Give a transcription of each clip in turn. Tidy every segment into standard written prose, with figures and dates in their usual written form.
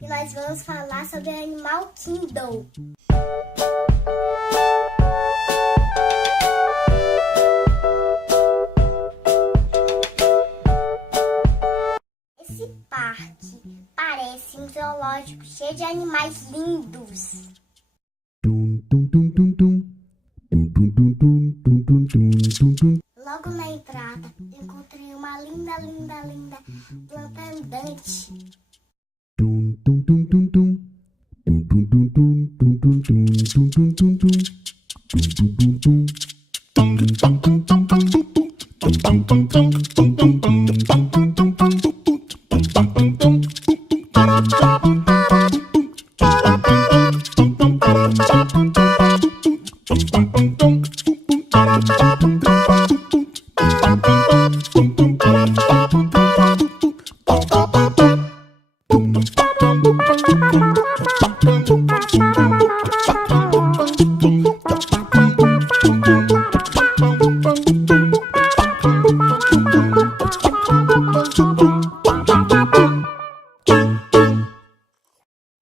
e nós vamos falar sobre Animal Kingdom. Esse parque parece um zoológico cheio de animais lindos. Logo na entrada, encontrei uma linda planta andante.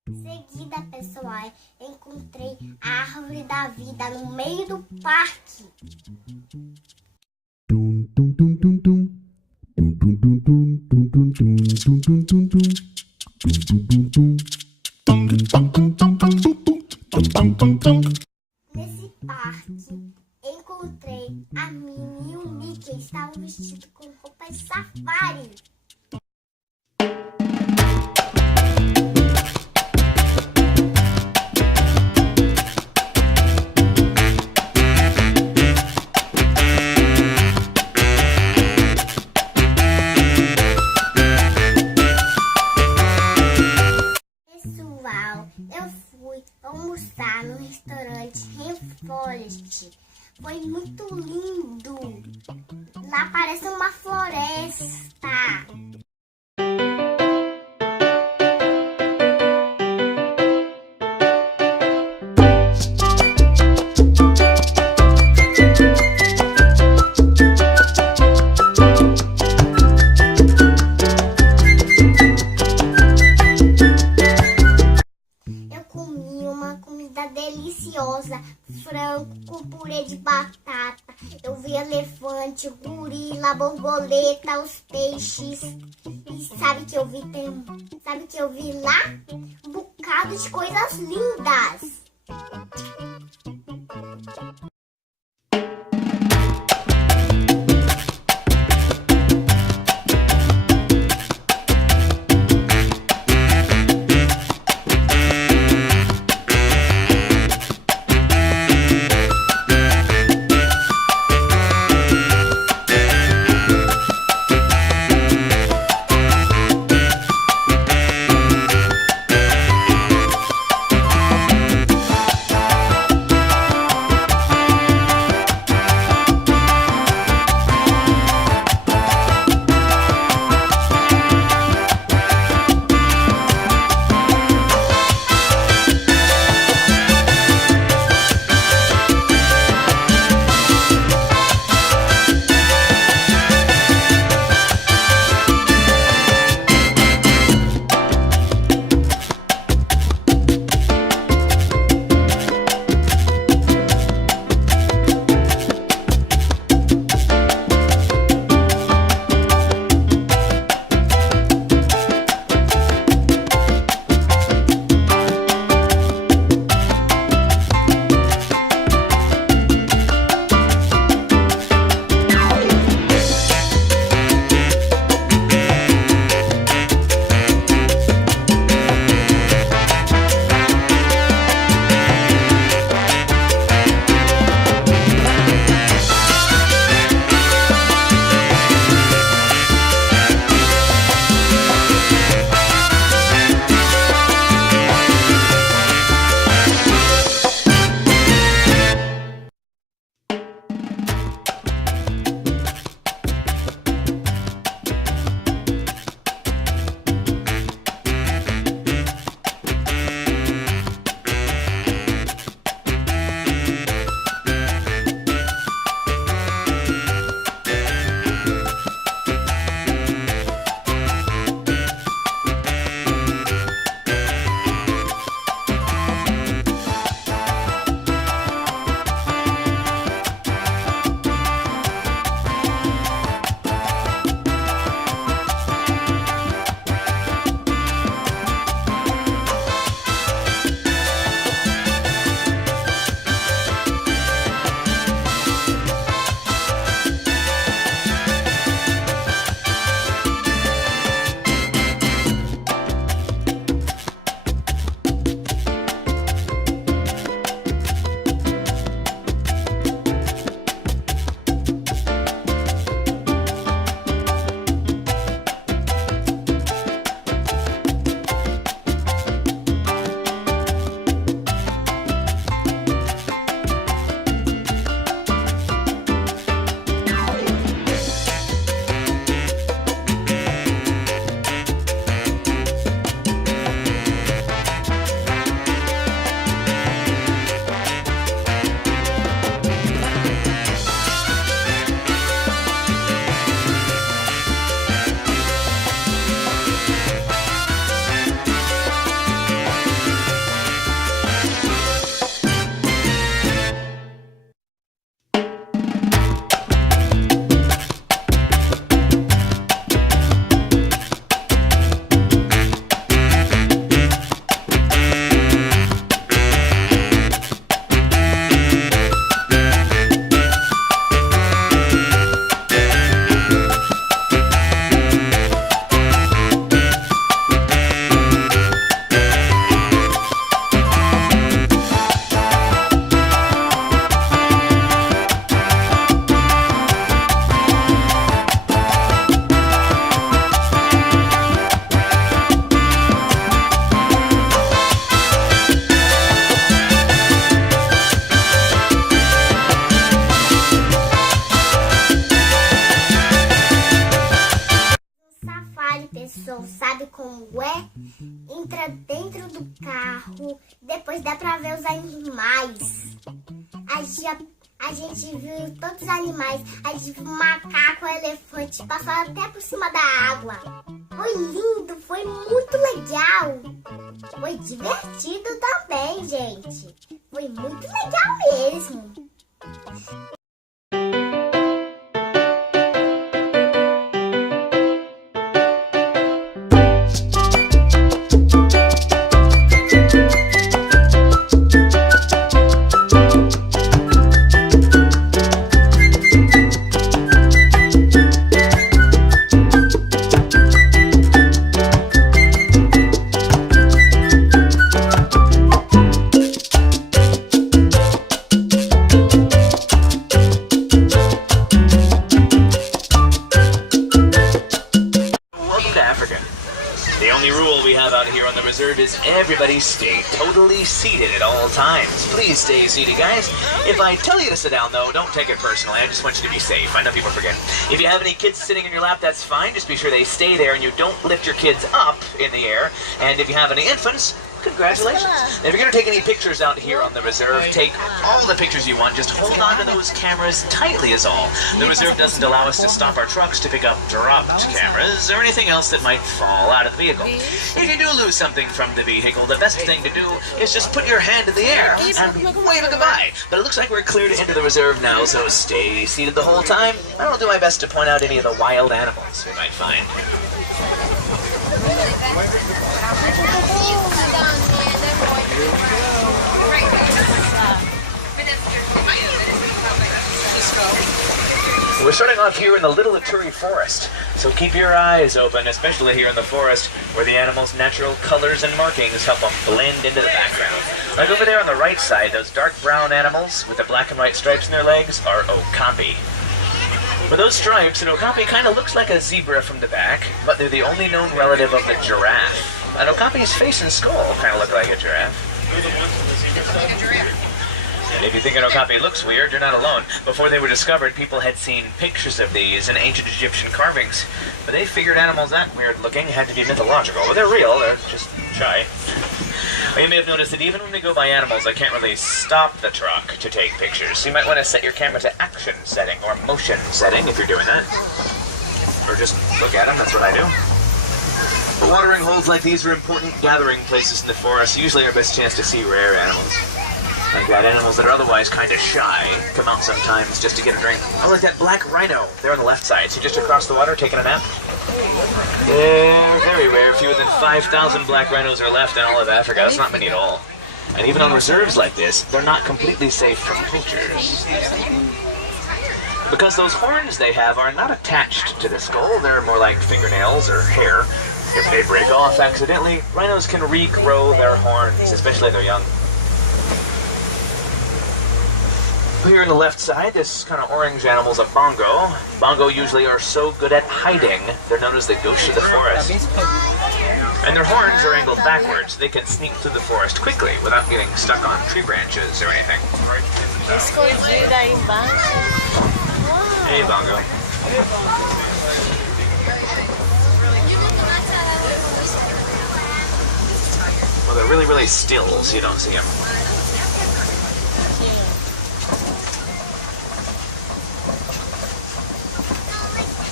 Seguida, pessoal, encontrei a árvore da vida no meio do parque. Nesse parque, encontrei a Minnie e o Mickey, estavam vestidos com roupas safari. Eu fui almoçar no restaurante Rainforest. Foi muito lindo. Lá parece uma floresta. Deliciosa, frango com purê de batata. Eu vi elefante, gorila, borboleta, os peixes. E sabe que eu vi lá? Um bocado de coisas lindas. do carro. Depois dá pra ver os animais. A gente viu todos os animais. A gente viu macaco, elefante, passou até por cima da água. Foi lindo, foi muito legal. Foi divertido também, gente. Foi muito legal mesmo. The only rule we have out here on the reserve is everybody stay totally seated at all times. Please stay seated, guys. If I tell you to sit down, though, don't take it personally. I just want you to be safe. I know people forget. If you have any kids sitting in your lap, that's fine. Just be sure they stay there and you don't lift your kids up in the air. And if you have any infants, congratulations. If you're going to take any pictures out here on the reserve, take all the pictures you want. Just hold on to those cameras tightly is all. The reserve doesn't allow us to stop our trucks to pick up dropped cameras or anything else that might fall out of the vehicle. If you do lose something from the vehicle, the best thing to do is just put your hand in the air and wave a goodbye. But it looks like we're cleared into the reserve now, so stay seated the whole time. I will do my best to point out any of the wild animals we might find. We're starting off here in the Little Aturi Forest, so keep your eyes open, especially here in the forest, where the animals' natural colors and markings help them blend into the background. Like over there on the right side, those dark brown animals with the black and white stripes in their legs are okapi. With those stripes, an okapi kind of looks like a zebra from the back, but they're the only known relative of the giraffe. An okapi's face and skull kind of look like a giraffe. And if you think an okapi looks weird, you're not alone. Before they were discovered, people had seen pictures of these in ancient Egyptian carvings, but they figured animals that weird looking had to be mythological. Well, they're real, they're just shy. Well, you may have noticed that even when we go by animals, I can't really stop the truck to take pictures. So you might want to set your camera to action setting or motion setting if you're doing that. Or just look at them, that's what I do. But watering holes like these are important gathering places in the forest, usually our best chance to see rare animals. Like that, animals that are otherwise kind of shy come out sometimes just to get a drink. Oh, like that black rhino there on the left side. See, just across the water, taking a nap. They're very rare. Fewer than 5,000 black rhinos are left in all of Africa. That's not many at all. And even on reserves like this, they're not completely safe from poachers. Because those horns they have are not attached to the skull. They're more like fingernails or hair. If they break off accidentally, rhinos can regrow their horns, especially if they're young. Here on the left side, this kind of orange animal's a bongo. Bongo usually are so good at hiding, they're known as the ghosts of the forest. And their horns are angled backwards, so they can sneak through the forest quickly without getting stuck on tree branches or anything. Hey, bongo. Well, they're really, really still, so you don't see them.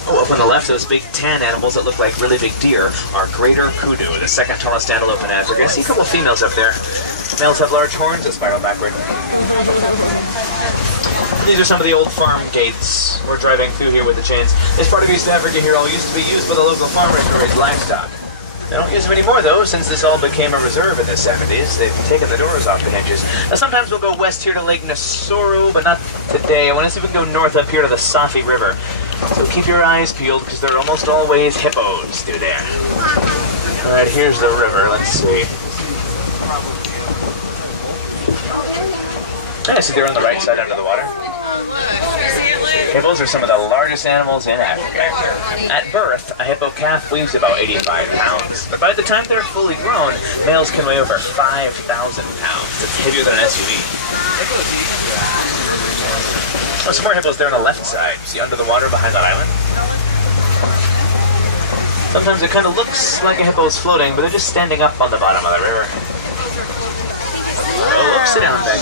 Oh, up on the left, those big tan animals that look like really big deer are greater kudu, the second tallest antelope in Africa. I see a couple of females up there. Males have large horns that spiral backward. These are some of the old farm gates we're driving through here with the chains. This part of East Africa here all used to be used by the local farmers to raise livestock. They don't use them anymore, though, since this all became a reserve in the 70s. They've taken the doors off the hinges. Now, sometimes we'll go west here to Lake Nasoro, but not today. I want to see if we can go north up here to the Safi River. So keep your eyes peeled, because there are almost always hippos through there. All right, here's the river. Let's see. I see they're on the right side under the water. Hippos are some of the largest animals in Africa. At birth, a hippo calf weighs about 85 pounds, but by the time they're fully grown, males can weigh over 5,000 pounds. It's heavier than an SUV. Oh, some more hippos there on the left side. See under the water behind that island? Sometimes it kind of looks like a hippo's floating, but they're just standing up on the bottom of the river.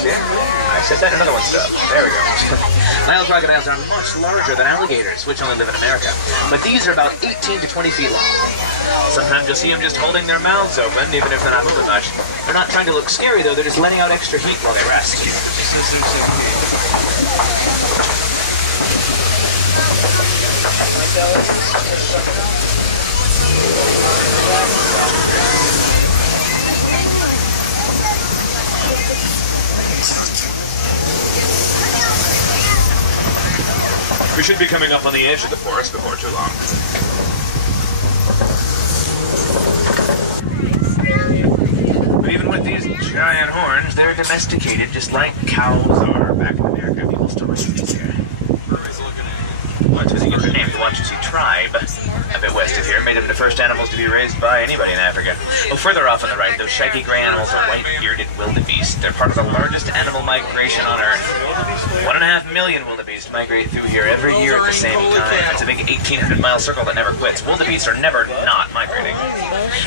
see? I said that, another one stuck. There we go. Nile crocodiles are much larger than alligators, which only live in America. But these are about 18 to 20 feet long. Sometimes you'll see them just holding their mouths open, even if they're not moving much. They're not trying to look scary, though. They're just letting out extra heat while they rest. We should be coming up on the edge of the forest before too long. But even with these giant horns, they're domesticated just like cows are back in America. People still raise these here. Well, that's where they get their name. The Wanchese tribe, a bit west of here, made them the first animals to be raised by anybody in Africa. Oh, further off on the right, those shaggy gray animals are white-bearded wildebeest. They're part of the largest animal migration on Earth. 1.5 million wildebeest migrate through here every year at the same time. It's a big 1,800-mile circle that never quits. Wildebeest are never not migrating.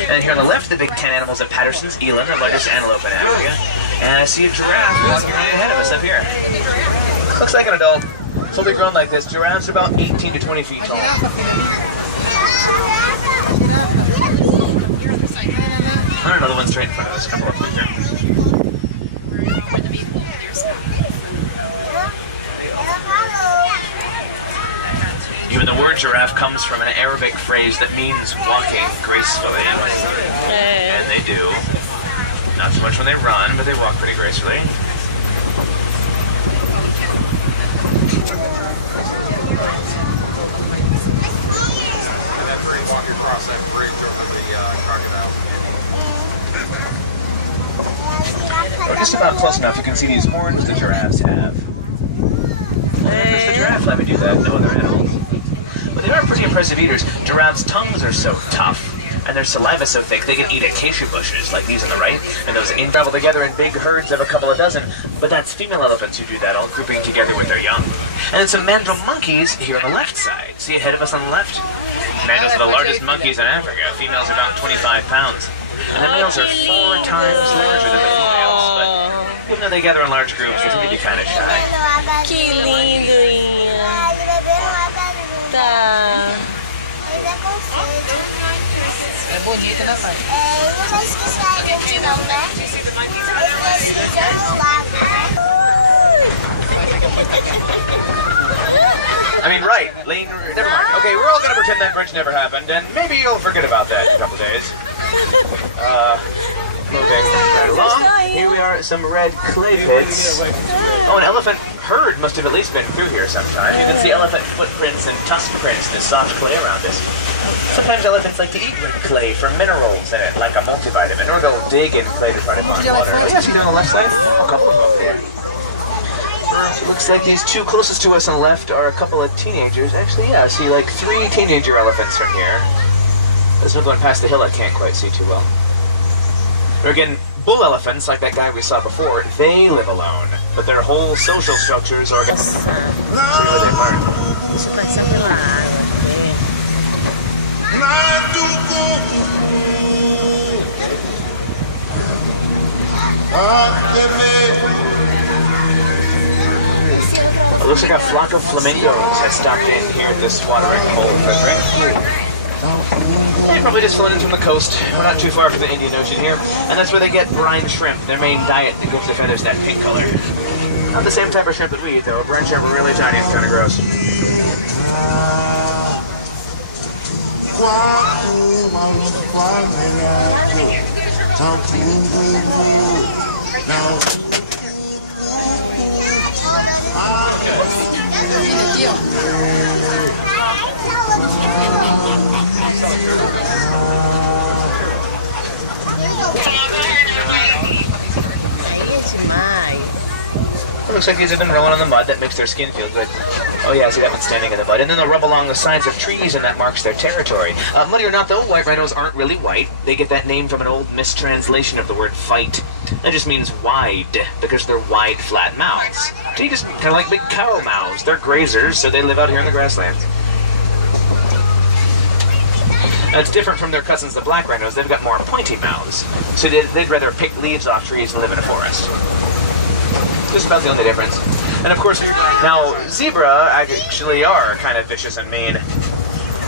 And here on the left, the big 10 animals of Patterson's eland, the largest antelope in Africa. And I see a giraffe walking right ahead of us up here. Looks like an adult. Fully grown like this, giraffes are about 18 to 20 feet tall. Another one straight in front of us. A couple of them here. Even the word giraffe comes from an Arabic phrase that means walking gracefully. And they do. Not so much when they run, but they walk pretty gracefully. Across that bridge over the crocodile. We're just about close enough. You can see these horns the giraffes have. There's the giraffe. Let me do that. No other animals. But they are pretty impressive eaters. Giraffes' tongues are so tough, and their saliva so thick they can eat acacia bushes, like these on the right, and those travel together in big herds of a couple of dozen. But that's female elephants who do that, all grouping together with their young. And then some mandrill monkeys here on the left side. See ahead of us on the left? Mandrills are the largest monkeys in Africa. Females are about 25 pounds. And the males are 4 times larger than the females. But even though they gather in large groups, they tend to be kind of shy. Que lindo! Tá. É bonito, né, pai? Não vai esquecer a gente não, né? I mean, right. Lane, never mind. Okay, we're all going to pretend that bridge never happened, and maybe you'll forget about that in a couple days. Moving right along. Here we are at some red clay pits. Oh, an elephant herd must have at least been through here sometime. You can see elephant footprints and tusk prints in the soft clay around us. Sometimes elephants like to eat red clay for minerals in it, like a multivitamin, or they'll dig in clay to try to find water. Oh, yeah, see down the left side? A couple of them over there. Looks like these two closest to us on the left are a couple of teenagers. Actually, yeah, I see like 3 teenager elephants from here. This one going past the hill I can't quite see too well. Or again, bull elephants, like that guy we saw before, they live alone. But their whole social structures are organized. See where they learn. Deixa eu passar pela água. It looks like a flock of flamingos has stopped in here at this watering hole for a drink. They probably just flown in from the coast. We're not too far from the Indian Ocean here, and that's where they get brine shrimp, their main diet that gives their feathers that pink color. Not the same type of shrimp that we eat, though. Brine shrimp are really tiny and kind of gross. It looks like these have been rolling in the mud. That makes their skin feel good. Oh yeah, see that one standing in the mud. And then they'll rub along the sides of trees, and that marks their territory. Muddy or not, though, white rhinos aren't really white. They get that name from an old mistranslation of the word fight. That just means wide, because they're wide, flat mouths. See, just kind of like big cow mouths. They're grazers, so they live out here in the grasslands. That's different from their cousins, the black rhinos. They've got more pointy mouths. So they'd rather pick leaves off trees and live in a forest. just about the only difference. And of course, now zebra actually are kind of vicious and mean.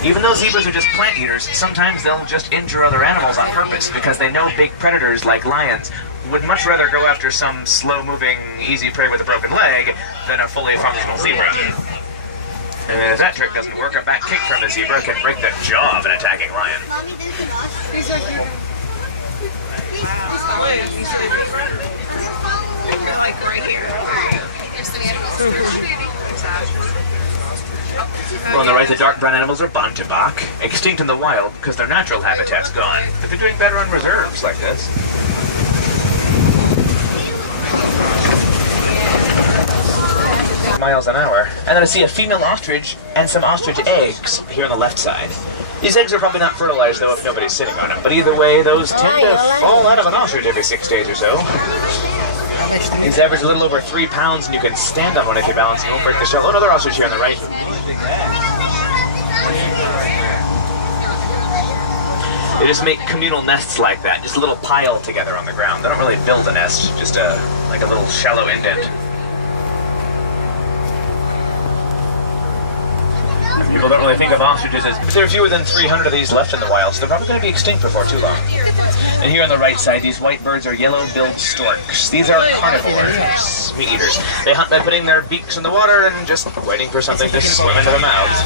Even though zebras are just plant eaters, sometimes they'll just injure other animals on purpose because they know big predators like lions would much rather go after some slow-moving, easy prey with a broken leg than a fully functional zebra. And if that trick doesn't work, a back kick from a zebra can break the jaw of an attacking lion. Mommy, there's an ostrich. These are here. Like right here. There's the animals. Well, on the right, the dark brown animals are Bontebok, extinct in the wild because their natural habitat's gone. They've been doing better on reserves like this. Miles an hour. And then I see a female ostrich and some ostrich eggs here on the left side. These eggs are probably not fertilized, though, if nobody's sitting on them. But either way, those tend to fall out of an ostrich every 6 days or so. These average a little over 3 pounds, and you can stand on one if you balance and won't break the shell. Oh, another ostrich here on the right. They just make communal nests like that, just a little pile together on the ground. They don't really build a nest, just like a little shallow indent. People don't really think of ostriches as... But there are fewer than 300 of these left in the wild, so they're probably going to be extinct before too long. And here on the right side, these white birds are yellow-billed storks. These are carnivores, meat eaters. They hunt by putting their beaks in the water and just waiting for something to swim into their mouths.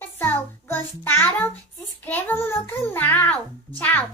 Pessoal, gostaram? Se inscreva no meu canal. Tchau!